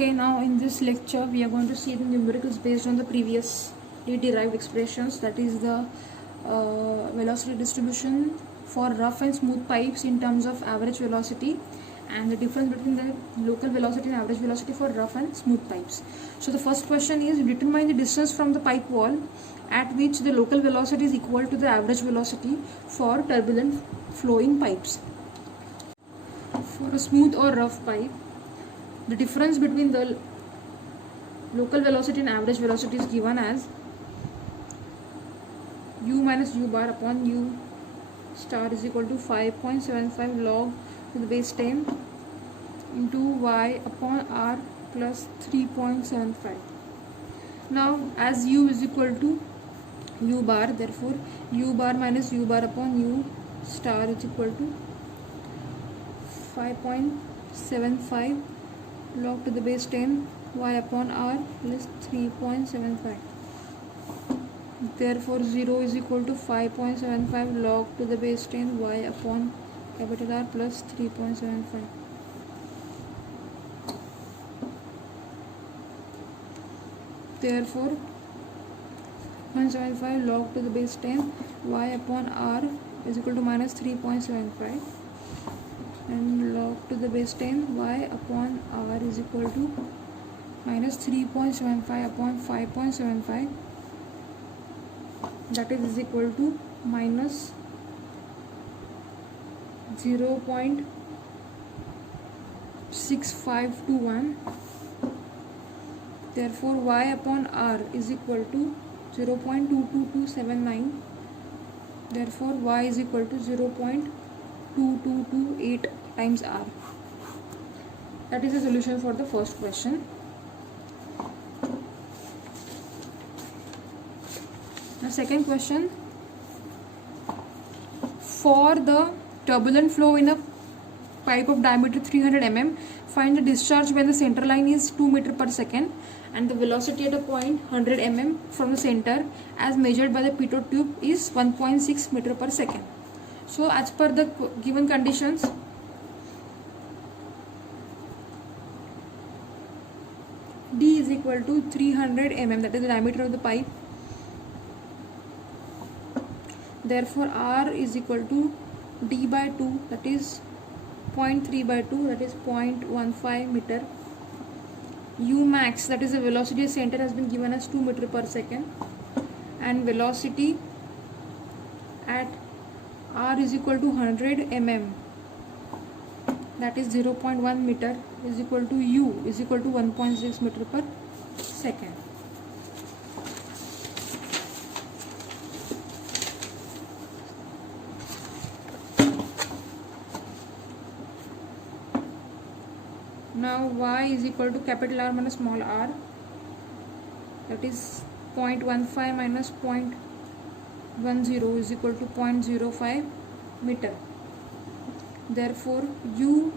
Okay, now in this lecture we are going to see the numericals based on the previously derived expressions, that is the velocity distribution for rough and smooth pipes in terms of average velocity, and the difference between the local velocity and average velocity for rough and smooth pipes. So the first question is, determine the distance from the pipe wall at which the local velocity is equal to the average velocity for turbulent flowing pipes. For a smooth or rough pipe, the difference between the local velocity and average velocity is given as u minus u bar upon u star is equal to 5.75 log to the base 10 into y upon r plus 3.75. Now as u is equal to u bar, therefore u bar minus u bar upon u star is equal to 5.75 log to the base 10 y upon r plus 3.75. Therefore 0 is equal to 5.75 log to the base 10 y upon capital R plus 3.75. Therefore 0.75 log to the base 10 y upon r is equal to minus 3.75, and log to the base 10 y upon r is equal to minus 3.75 upon 5.75, that is equal to minus 0.6521. Therefore y upon r is equal to 0.22279. Therefore y is equal to 0.2228 times r. That is the solution for the first question. The second question, for the turbulent flow in a pipe of diameter 300 mm, find the discharge when the center line is 2 meter per second and the velocity at a point 100 mm from the center as measured by the pitot tube is 1.6 meter per second. So as per the given conditions, D is equal to 300 mm, that is the diameter of the pipe. Therefore R is equal to D by 2, that is 0.3 by 2, that is 0.15 meter. U max, that is the velocity at center, has been given as 2 meter per second, and velocity at R is equal to 100 mm, that is 0.1 meter, is equal to U is equal to 1.6 meter per second. Now y is equal to capital R minus small r, that is 0.15 minus 0.10 is equal to 0.05 meter. Therefore u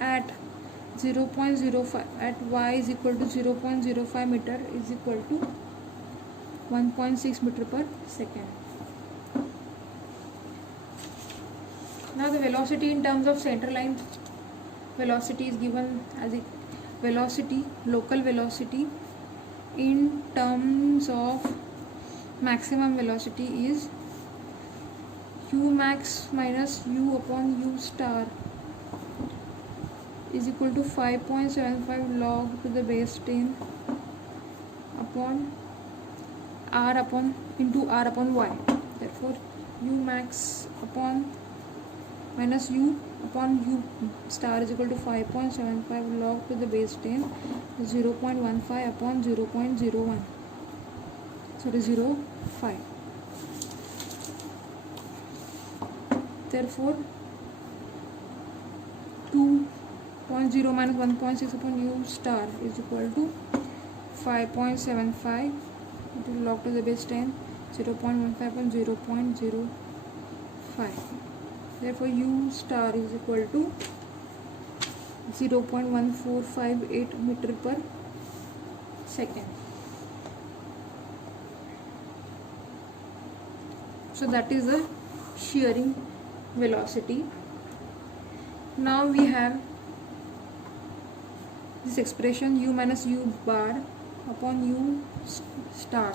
at 0.05 at y is equal to 0.05 meter is equal to 1.6 meter per second. Now the velocity in terms of center line velocity is given as local velocity in terms of maximum velocity is u max minus u upon u star is equal to 5.75 log to the base 10 upon r upon into r upon y. Therefore u max upon minus u upon u star is equal to 5.75 log to the base 10 0.15 upon 0.01, so it is 0.5. Therefore 2.0 minus 1.6 upon u star is equal to 5.75 log to the base 10 0.15 upon 0.05. Therefore u star is equal to 0.1458 meter per second. So that is the shearing velocity. Now we have this expression u minus u bar upon u star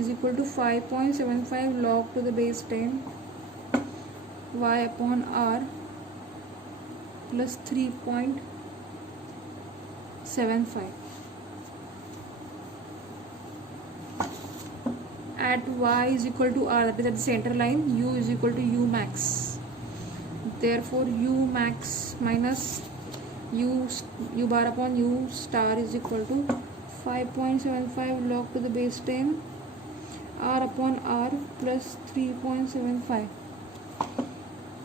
is equal to 5.75 log to the base 10 y upon r plus 3.75. At y is equal to r, that is at the center line, u is equal to u max. Therefore u max minus u bar upon u star is equal to 5.75 log to the base 10 r upon r plus 3.75.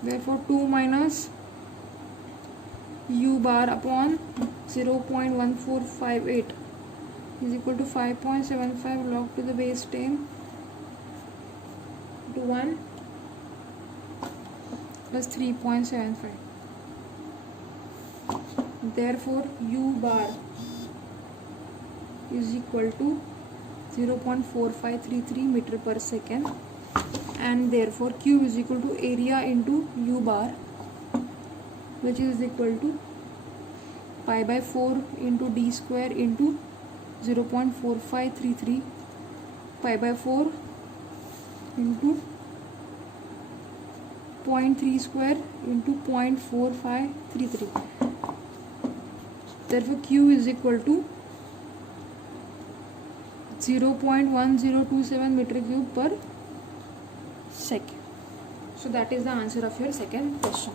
Therefore 2 minus u bar upon 0.1458 is equal to 5.75 log to the base 10 to 1 plus 3.75. Therefore u bar is equal to 0.4533 meter per second, and therefore q is equal to area into u bar, which is equal to pi by 4 into d square into 0.4533 pi by 4 into 0.3 square into 0.4533. Therefore q is equal to 0.1027 meter cube per second. So that is the answer of your second question.